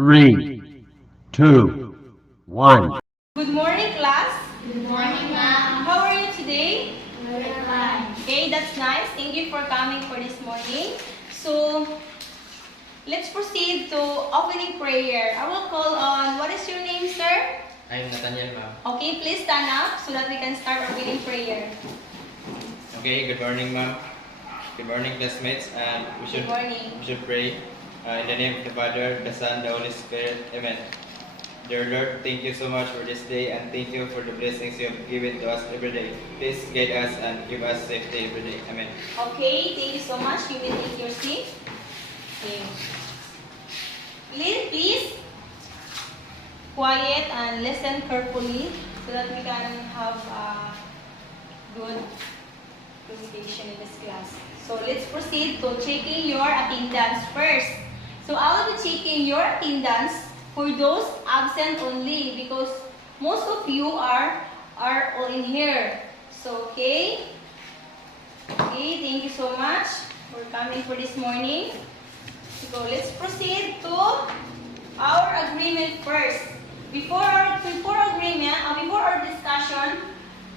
3, 2, 1. Good morning, class. Good morning, ma'am. How are you today? Very fine. Okay, that's nice. Thank you for coming for this morning. So, let's proceed to opening prayer. I will call on, what is your name, sir? I'm Nathaniel, ma'am. Okay, please stand up so that we can start opening prayer. Okay, good morning, ma'am. Good morning, classmates. And Good morning. we should pray in the name of the Father, the Son, the Holy Spirit. Amen. Dear Lord, thank you so much for this day, and thank you for the blessings you have given to us every day. Please guide us and give us safety every day. Amen. Okay, thank you so much. You may take your seat. Okay. Please quiet and listen carefully so that we can have a good communication in this class. So let's proceed to checking your attendance first. So I will be checking your attendance for those absent only because most of you are all in here. So okay, thank you so much for coming for this morning. So let's proceed to our agreement first. Before our discussion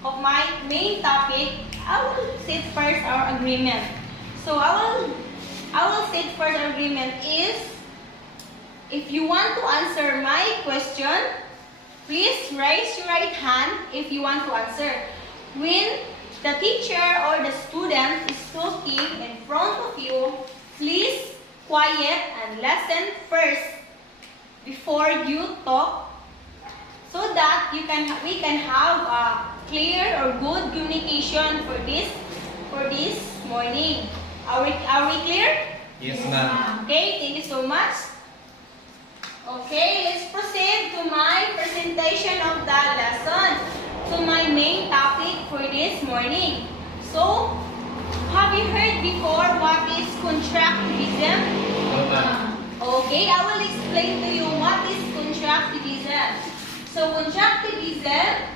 of my main topic, I will set first our agreement. So I will set first our agreement is, if you want to answer my question, please raise your right hand if you want to answer. When the teacher or the student is talking in front of you, please quiet and listen first before you talk, so that we can have a clear or good communication for this morning. Are we clear? Yes, ma'am. Okay, thank you so much. Okay, let's proceed to my presentation of the lesson, to my main topic for this morning. So, have you heard before what is constructivism? No, ma'am. Okay, I will explain to you what is constructivism. So, constructivism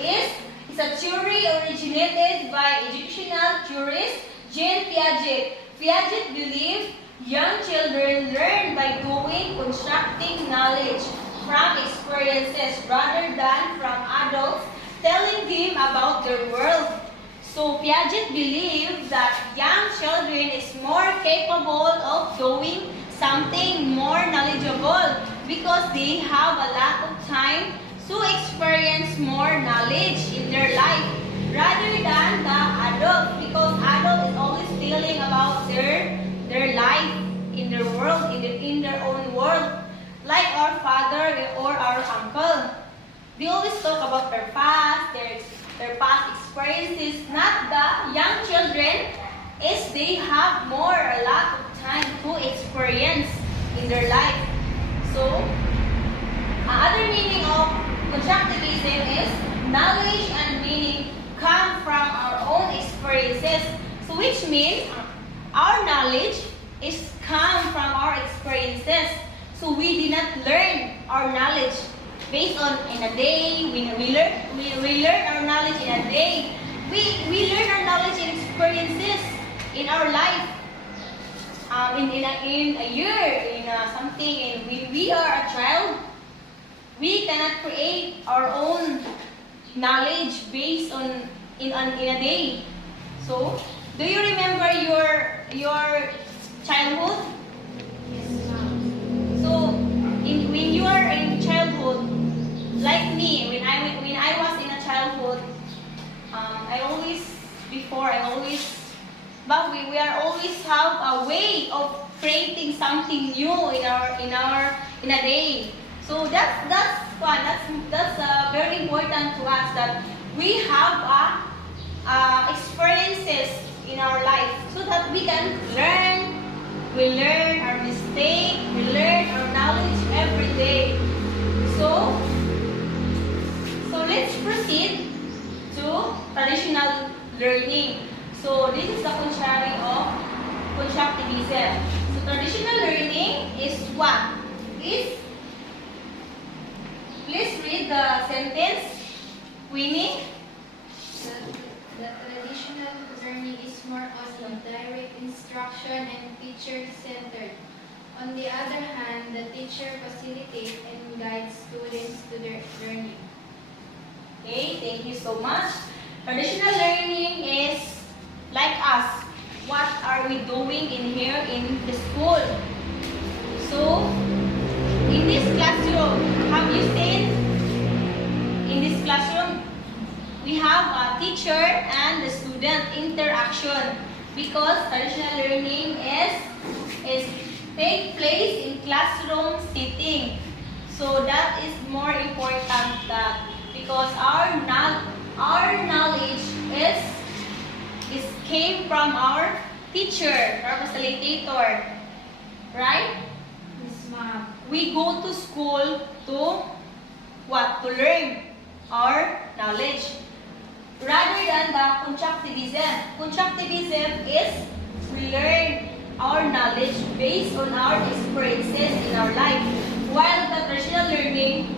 is a theory originated by Egyptian theorist Jean Piaget. Piaget believed young children learn by doing, constructing knowledge from experiences rather than from adults telling them about their world. So Piaget believed that young children is more capable of doing something more knowledgeable because they have a lot of time to experience more knowledge in their life rather than the adult, because adult is always telling about their life in their world, in their own world, like our father or our uncle. They always talk about their past, their past experiences. Not the young children, is they have a lot of time to experience in their life. So, other meaning of constructivism is knowledge and meaning come from our own experiences. So which means our knowledge is come from our experiences. So we did not learn our knowledge based on in a day. We learn our knowledge in a day. We learn our knowledge and experiences in our life. In a year, in something. And when we are a child, we cannot create our own knowledge based on in a day. So, do you remember your childhood? Yes, ma'am. So, when you are in childhood, like me, when I was in a childhood, but we are always have a way of creating something new in a day. So that's very important to us, that we have experiences in our life so that we can learn. We learn our mistake. We learn our knowledge every day. So let's proceed to traditional learning. So this is the contrary of constructivism. So traditional learning is what? Please read the sentence, Winnie. The traditional learning is more on direct instruction and teacher-centered. On the other hand, the teacher facilitates and guides students to their learning. Okay, thank you so much. Traditional learning is like us. What are we doing in here in the school? So, in this classroom, have you seen? In this classroom, we have a teacher and the student interaction because traditional learning is take place in classroom setting. So that is more important that because our knowledge is came from our teacher, our facilitator, right? Yes, ma'am. We go to school to what? To learn our knowledge. Rather than the constructivism. Constructivism is we learn our knowledge based on our experiences in our life. While the traditional learning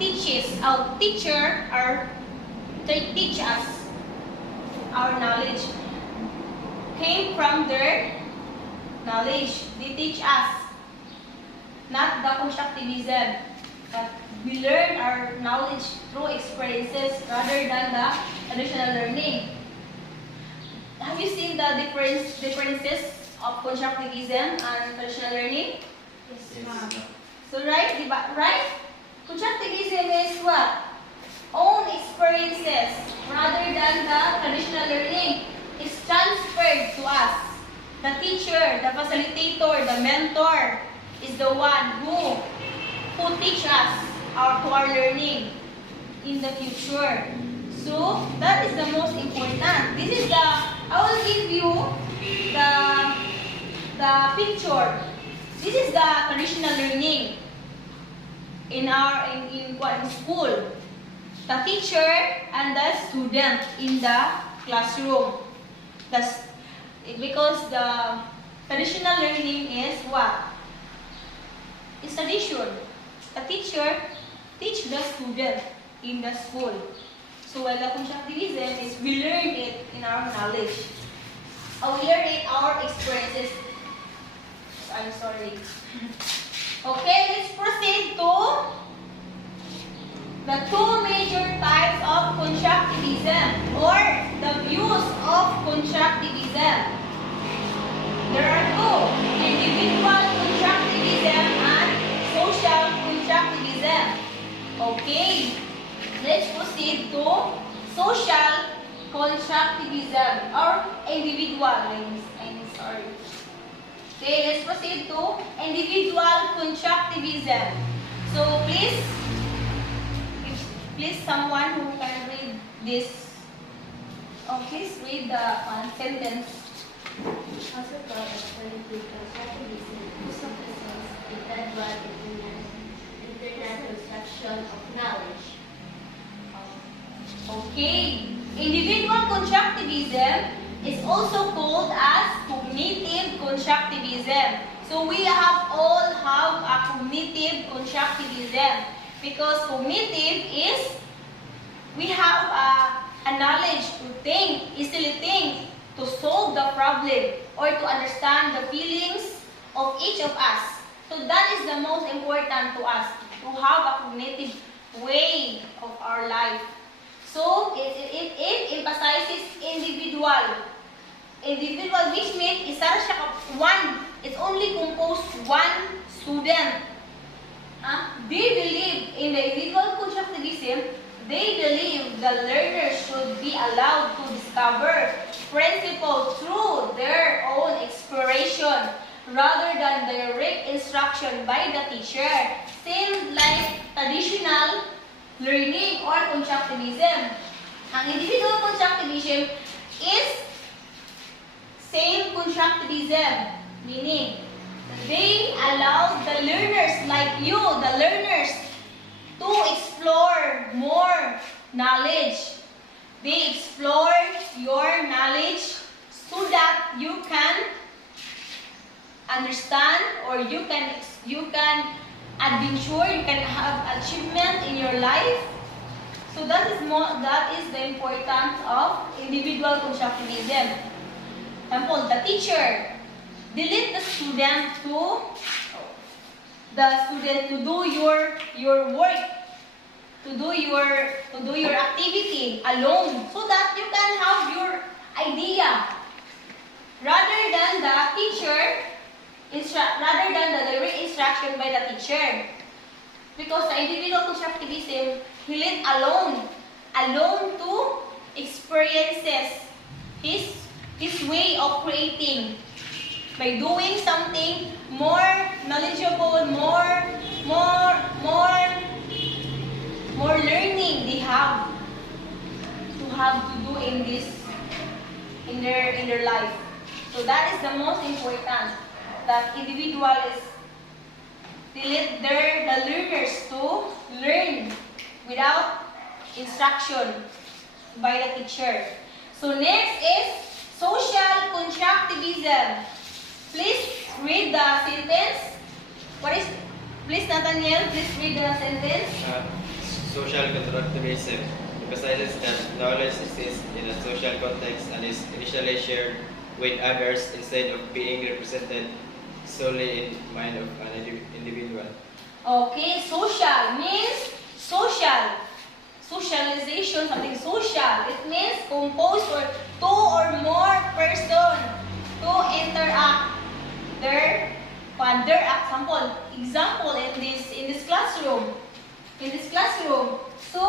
is our teacher they teach us our knowledge. Came from their knowledge. They teach us. Not the constructivism. But we learn our knowledge through experiences rather than the traditional learning. Have you seen the differences of constructivism and traditional learning? Yes, ma'am. So right, diba? Right? Constructivism is what? Own experiences rather than the traditional learning. It's transferred to us. The teacher, the facilitator, the mentor is the one who teach us to our learning in the future. So that is the most important. This is I will give you the picture. This is the traditional learning in school. The teacher and the student in the classroom. Because the traditional learning is what? It's tradition. The teacher teach the student in the school. So while the constructivism is we learn it in our knowledge. We learn it our experiences. I'm sorry. Okay, let's proceed to the two major types of constructivism or the views of constructivism. There are two: individual constructivism and social constructivism. Okay, let's proceed to social constructivism or individual. I'm sorry. Okay, let's proceed to individual constructivism. So please someone who can read this. Please read the sentence. Also called alternative constructivism, use of the sense integral internal construction of knowledge. Okay. Individual constructivism is also called as cognitive constructivism. So we all have a cognitive constructivism because cognitive is we have a knowledge to think, easily think, to solve the problem or to understand the feelings of each of us. So that is the most important to us, to have a cognitive way of our life. So it emphasizes individual. Individual which means isa ra siya one. It's only composed one student. They believe in the individual constructivism. They believe the learners should be allowed to discover principles through their own exploration rather than direct instruction by the teacher. Same like traditional learning or constructivism. Ang individual constructivism is same constructivism, meaning they allow the learners like you, the learners, to explore more knowledge. They explore your knowledge so that you can understand or you can adventure, you can have achievement in your life. So that is the importance of individual constructivism. Example, the teacher delete the student to do your work, to do your activity alone, so that you can have your idea rather than the teacher rather than the direct instruction by the teacher. Because the individual constructivism, he led alone to experiences his way of creating by doing something more knowledgeable, more learning they have to do in their life. So that is the most important, that individual is they let the learners to learn without instruction by the teacher. So next is social constructivism. Please read the sentence. Please Nathaniel, please read the sentence. Social constructivism emphasizes that knowledge exists in a social context and is initially shared with others instead of being represented solely in mind of an individual. Okay, social means social. Socialization, something social. It means composed or two or more person to interact. Example in this classroom. So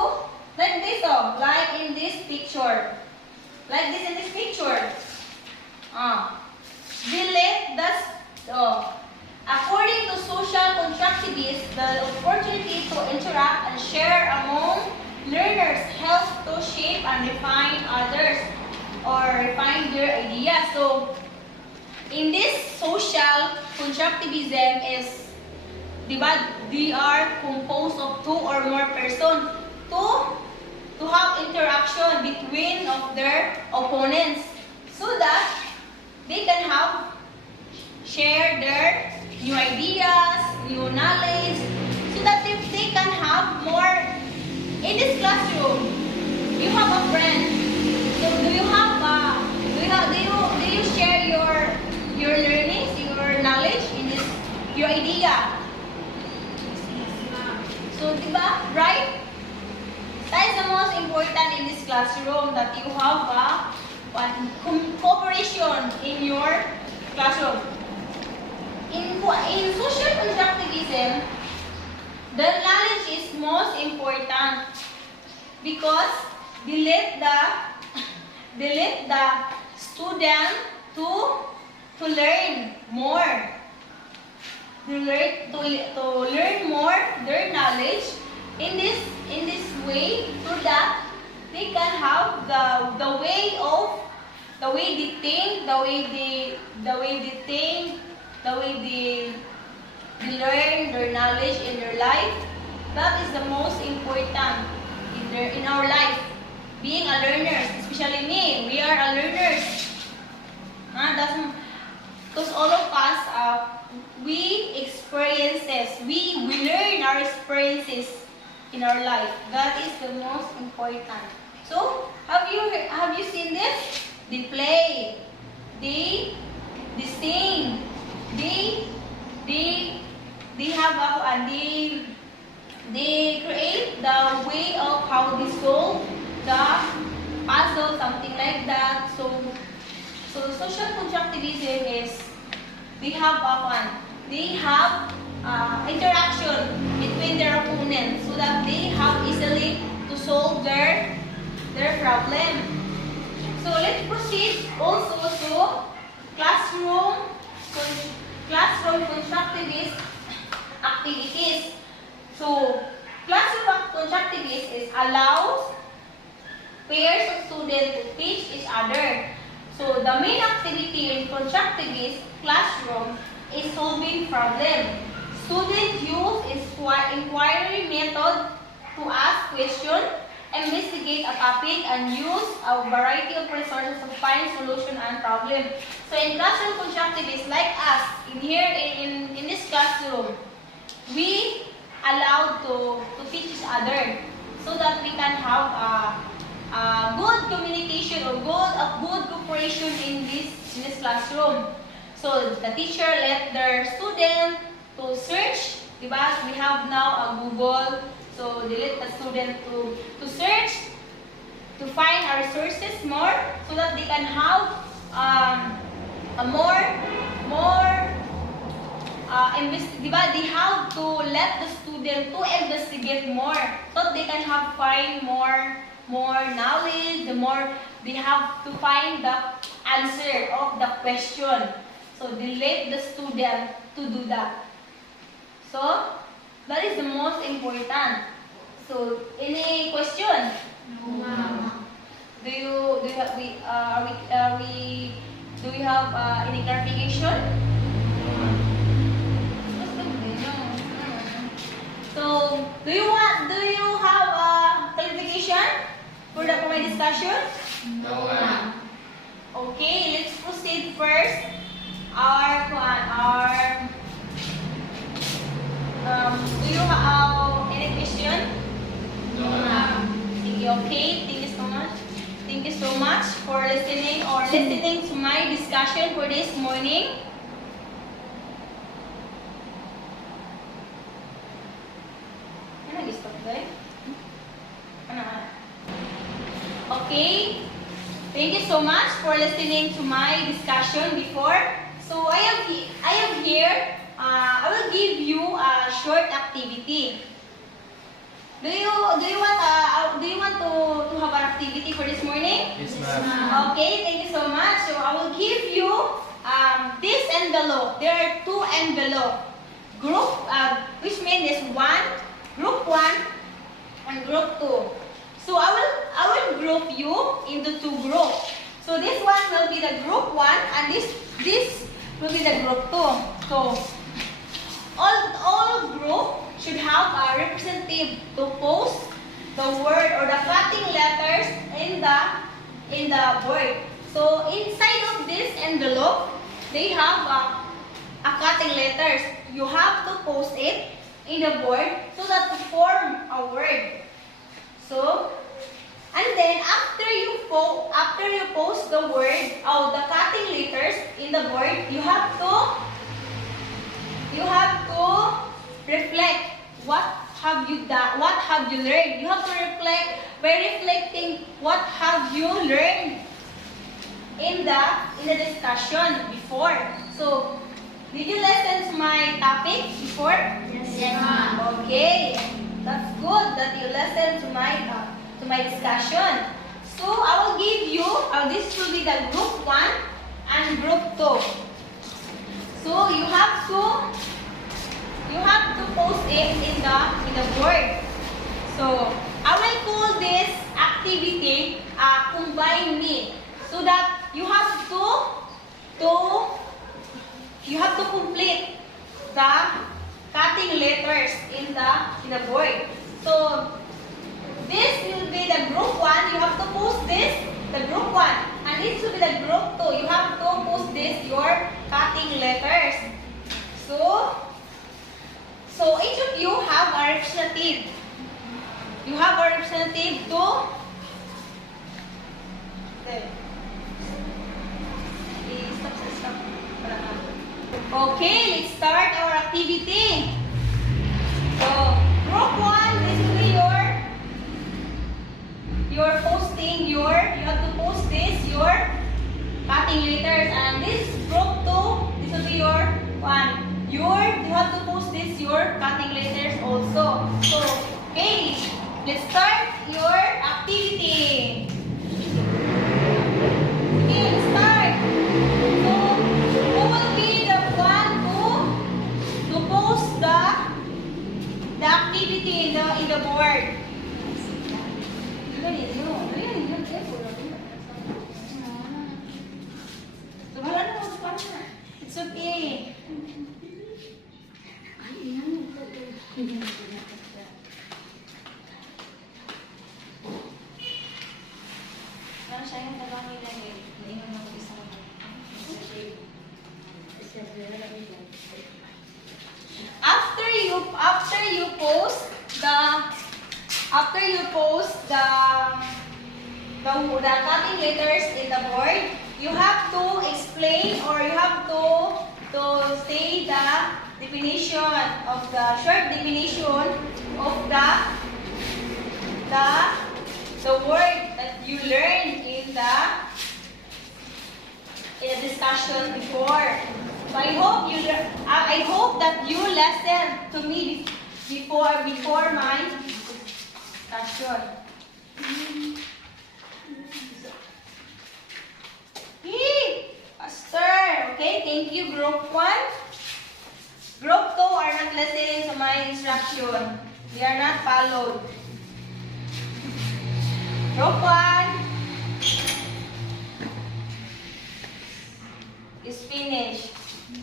like this, like in this picture. According to social constructivists, the opportunity to interact and share among learners helps to shape and refine others or refine their ideas. So, in this social constructivism is, diba, they are composed of two or more persons to have interaction between of their opponents so that they can have share their new ideas, new knowledge, so that they can have more. In this classroom, you have a friend. So do you share your learnings, your knowledge in this, your idea? So diba, right? That is the most important in this classroom, that you have cooperation in your classroom. In social constructivism, the knowledge is most important because they let the student to learn more, to learn more their knowledge in this way, so that they can have the way they think, the way they learn their knowledge in their life. That is the most important in our life. Being a learner, especially me, we are a learners. Because all of us, we learn our experiences in our life. That is the most important. So, have you seen this? They play, they sing, they have they create the way of how they solve the puzzle, something like that. So social constructivism is they have interaction between their opponents, so that they have easily to solve their problem. So let's proceed also to classroom constructivist activities. So classroom constructivist allows pairs of students to teach each other. So the main activity in constructivist classroom is solving problem. Students use inquiry method to ask questions, investigate a topic, and use a variety of resources to find solution and problem. So in classroom constructivists like us, in this classroom, we allowed to teach each other so that we can have a good communication or good preparation in this classroom. So the teacher let their student to search, diba? We have now a Google. So they let the student to search, to find our resources more, so that they can have a more diba? They have to let the student to investigate more, so that they can find more knowledge. The more they have to find the answer of the question. So they let the student to do that. So that is the most important. So any question? No, ma'am. Do you have any clarification? So do you have a clarification for my discussion? No, ma'am. Okay, let's proceed first. Do you have any question? No, ma'am. Okay, thank you so much. Thank you so much for listening to my discussion for this morning. Okay, thank you so much for listening to my discussion before. So I am here. I will give you a short activity. Do you want to have an activity for this morning? Yes, ma'am. Okay, thank you so much. So I will give you this envelope. There are two envelopes. Which means is group 1 and group 2. So I will group you into two groups. So this one will be the group 1 and this will be the group 2. So all group should have a representative to post the word or the cutting letters in the word. So inside of this envelope, they have a cutting letters. You have to post it in the board so that to form a word. So, and then after you post the word or the cutting letters in the board, you have to reflect what have you done, what have you learned. You have to reflect by reflecting what have you learned in the discussion before. So, did you listen to my topic before? Yes, ma'am. Okay, that's good that you listened to my discussion. So I will give you. This will be the group 1 and group 2. So you have to post it in the board. So I will call this activity combine me, so that you have to complete the cutting letters in the board. So this will be the group 1. You have to post this, the group 1, and this will be the group 2. You have to post this, your cutting letters. So each of you have a representative. You have a representative to. Stop. Okay, let's start our activity. So, group 1, this will be your posting you have to post this, your cutting letters, and this group 2, this will be your you have to post this, your cutting letters also. So, okay, let's start your activity. Okay, let's start. So, who will be the one to post the activity in the board? It's okay. After you post the cutting letters in the board, you have to explain or you have to say the definition of the short definition of the word that you learned in the discussion before. So I hope that you listened to me before my discussion. Hey, Pastor. Okay, thank you, Group 1. Group 2 are not listening to my instruction. They are not followed. Group 1 is finished.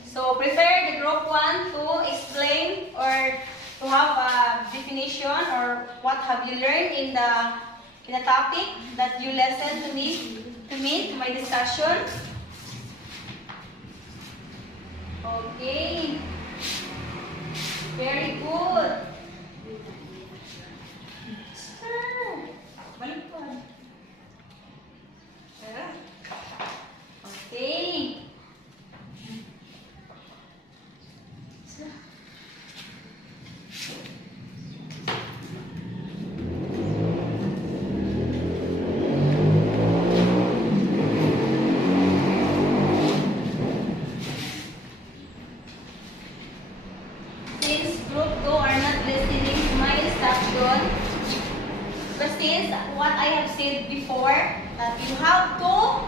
So prepare the Group 1 to explain or to have a definition or what have you learned in the topic that you listened to my discussion. Okay. Very good. Sir, balik po. Okay. Since Group 2 are not listening to my instruction, but since what I have said before, that you have to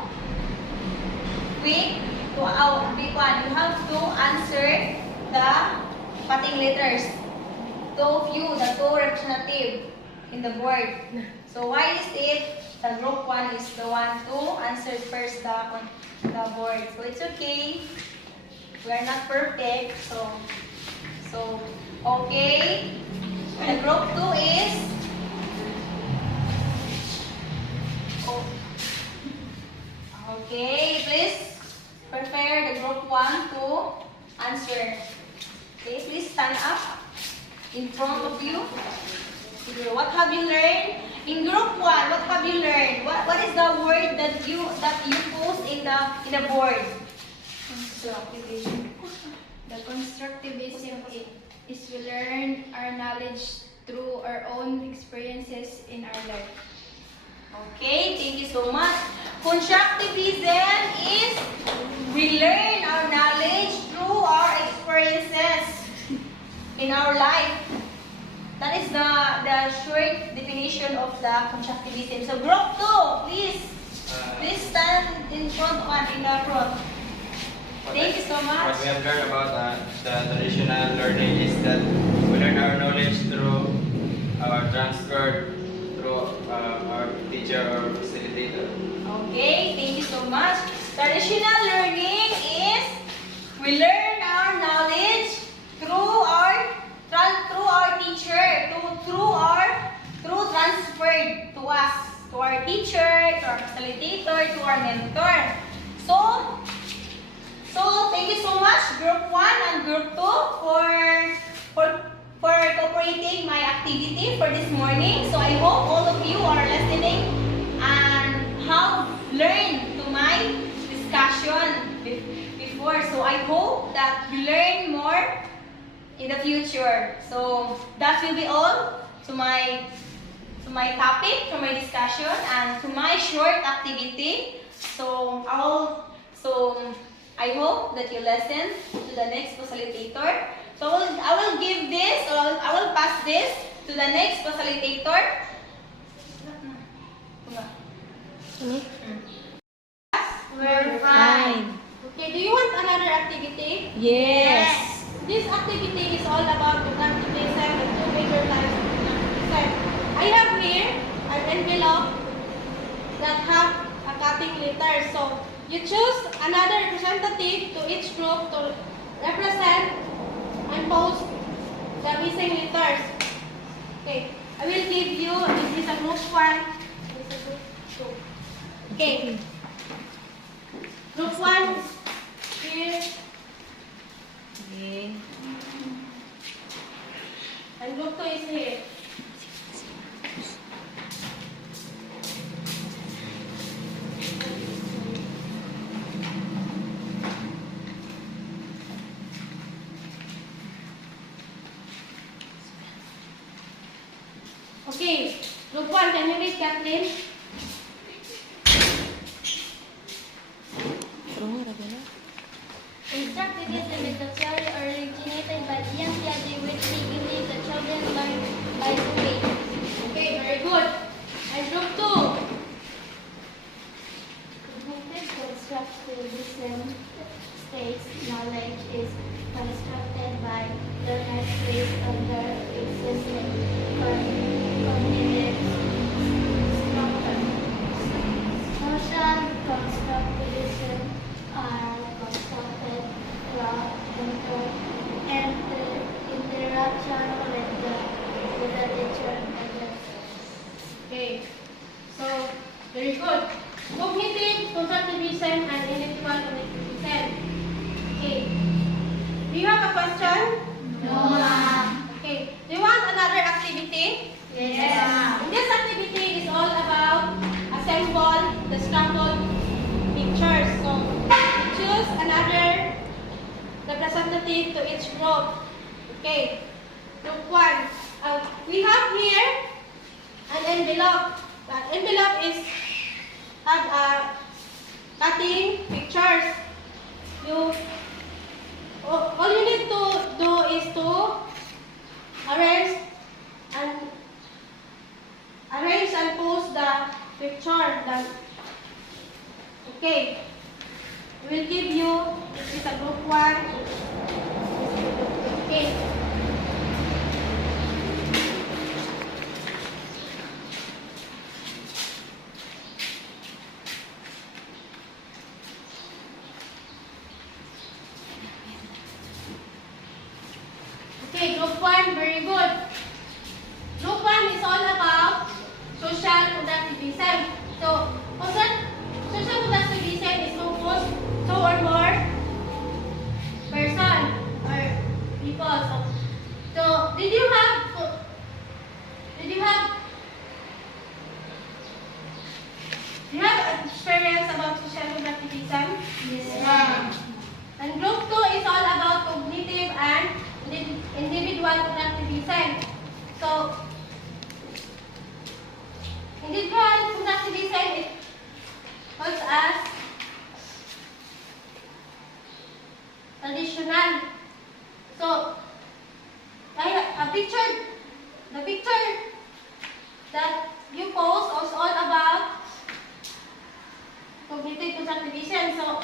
you have to answer the cutting letters. The two representative in the board. So why is it the Group 1 is the one to answer first the board? So it's okay. We are not perfect, so okay. The Group 2 is okay. Please prepare the Group 1 to answer. Okay, please stand up in front of you. What have you learned in Group 1? What have you learned? What is the word that you post in the board? Constructivism. The constructivism is we learn our knowledge through our own experiences in our life. Okay, thank you so much. Constructivism is we learn our knowledge through our experiences in our life. That is the short definition of the constructivism. So Group 2, please stand in front in the front. Thank you so much. What we have learned about the traditional learning is that we learn our knowledge through our transfer through our teacher or facilitator. Okay, thank you so much. Traditional learning is we learn our knowledge through our teacher, through transferred to us, to our teacher, to our facilitator, to our mentor. So thank you so much, Group 1 and Group 2 for cooperating my activity for this morning. So I hope all of you are listening and have learned to my discussion before. So I hope that you learn more in the future. So that will be all to my topic, to my discussion, and to my short activity. So I hope that you listen to the next facilitator. So I will give this, or I will pass this to the next facilitator. We're fine. Okay, do you want another activity? Yes. This activity is all about constructivism and two major types of constructivism. I have here an envelope that have a cutting letter. So you choose another representative to each group to represent and post the missing letters. Okay, I will give you, this is a group 1, this is a group 2. Okay. Group 1 here. Okay. And group 2 is here. can you read, Kathleen? Constructivism is a theory originated by Ian Piaget which he believes that children learn by doing. Okay, very good. And group 2. Cognitive constructivism states knowledge is constructed by learners based on their existing cognitive structure. Social constructivism are constructed through interaction with the teacher and the Okay, so very good. Cognitive constructivism and intellectual constructivism. Okay, do you have a question? No, ma'am. Okay, do you want another activity? Yes. This activity is all about assemble the scrambled pictures. So choose another representative to each group. Okay, group 1. We have here an envelope. The envelope is have cutting pictures. All you need to do is to arrange and post the picture. Okay, we'll give you. This is a group 1. Okay. Okay, group 1, very good. Group 1 is all about social productivism. So, social productivism is composed two or more person or people. So did you have experience about social productivism? Yes, ma'am. And group 2 is all about cognitive and individual productivism. So, individual productivism is called as traditional. So, the picture that you post is all about cognitive constructivism. So,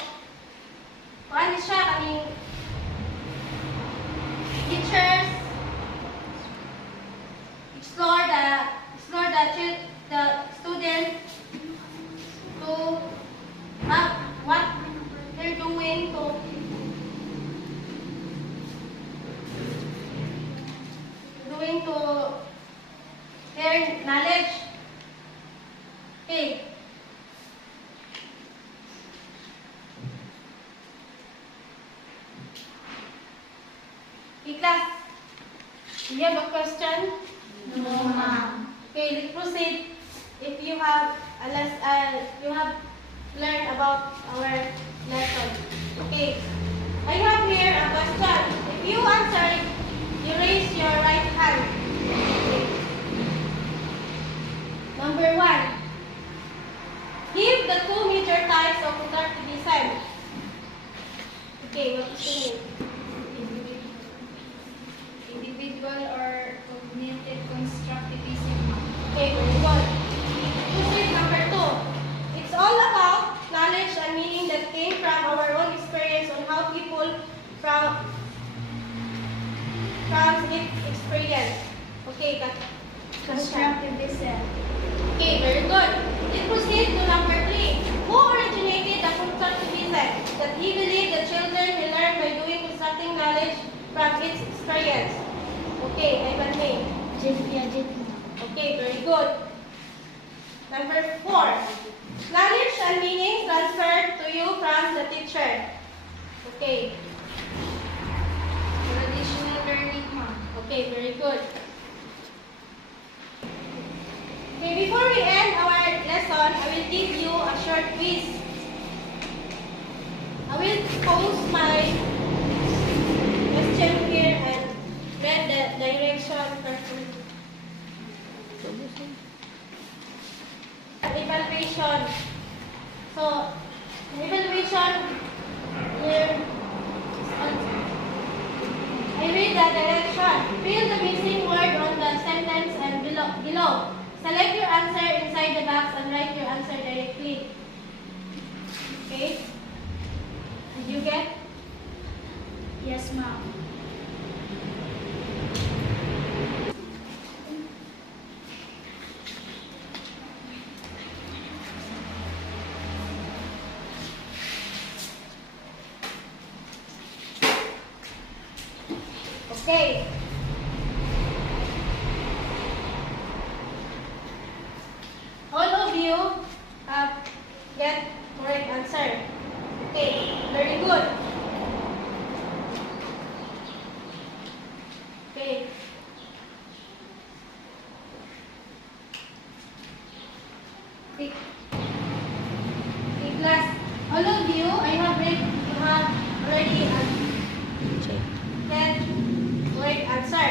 paano siya kaming teachers explore the student to what they're doing to their knowledge. Okay. Okay, class. Do you have a question? No, ma'am. Okay, let's proceed. If you have you have learned about our lesson. Okay. I have here a question. If you answer it, you raise your right hand. Okay. Number 1. Give the two major types of constructivism. Okay, what is the name? Individual or cognitive constructivism. Okay, very good. Proceed number 2. It's all about knowledge and meaning that came from our own experience on how people from its experience. Okay, Constructivism. okay, very good. Let's proceed to number 3. Who originated the constructivism? That he believed that children will learn by doing constructing knowledge from its experience. Okay, Ivan May. Jean Piaget. Okay, very good. Number 4. Knowledge and meaning transferred to you from the teacher. Okay. Traditional learning, ma'am. Okay, very good. Okay, before we end our lesson, I will give you a short quiz. I will post my question here and read the direction carefully. evaluation. So, evaluation here. I read the direction. Fill the missing word on the sentence and below. Select your answer inside the box and write your answer directly. Okay? Did you get? Yes, ma'am. Okay. All of you get correct answer. Okay, very good. Okay. Okay, class. All of you, I have read, you have already get correct answer.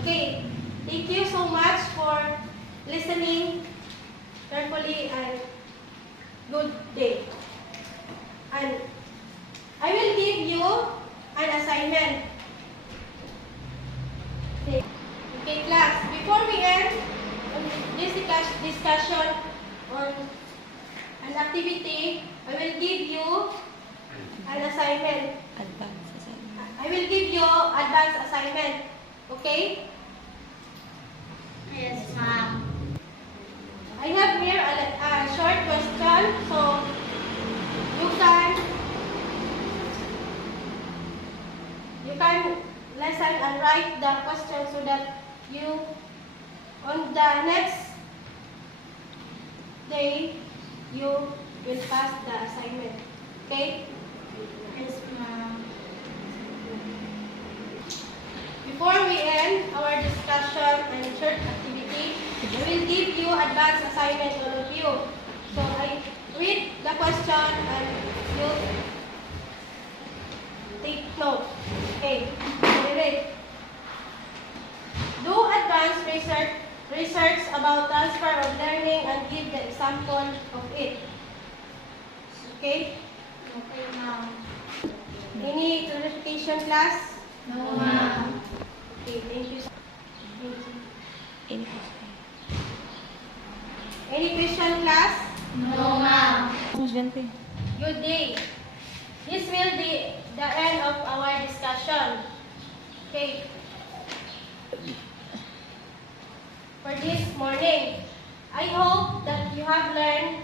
Okay. Thank you so much for listening carefully and good day. And I will give you an assignment. Okay, class. Before we end this discussion on an activity, I will give you an assignment. I will give you advanced assignment. Okay? Yes, ma'am. I have here a short question, so you can listen and write the question so that you on the next day you will pass the assignment. Okay? Yes, ma'am. Before we end our discussion and short activity, I will give you advanced assignment all of you. So I read the question and you take note. Okay, I read. Do advanced research about transfer of learning and give the example of it. Okay? Okay, ma'am. Any clarification, class? No, ma'am. Okay, thank you. Thank you. Any question, class? No, ma'am. Good day. This will be the end of our discussion. Okay. For this morning, I hope that you have learned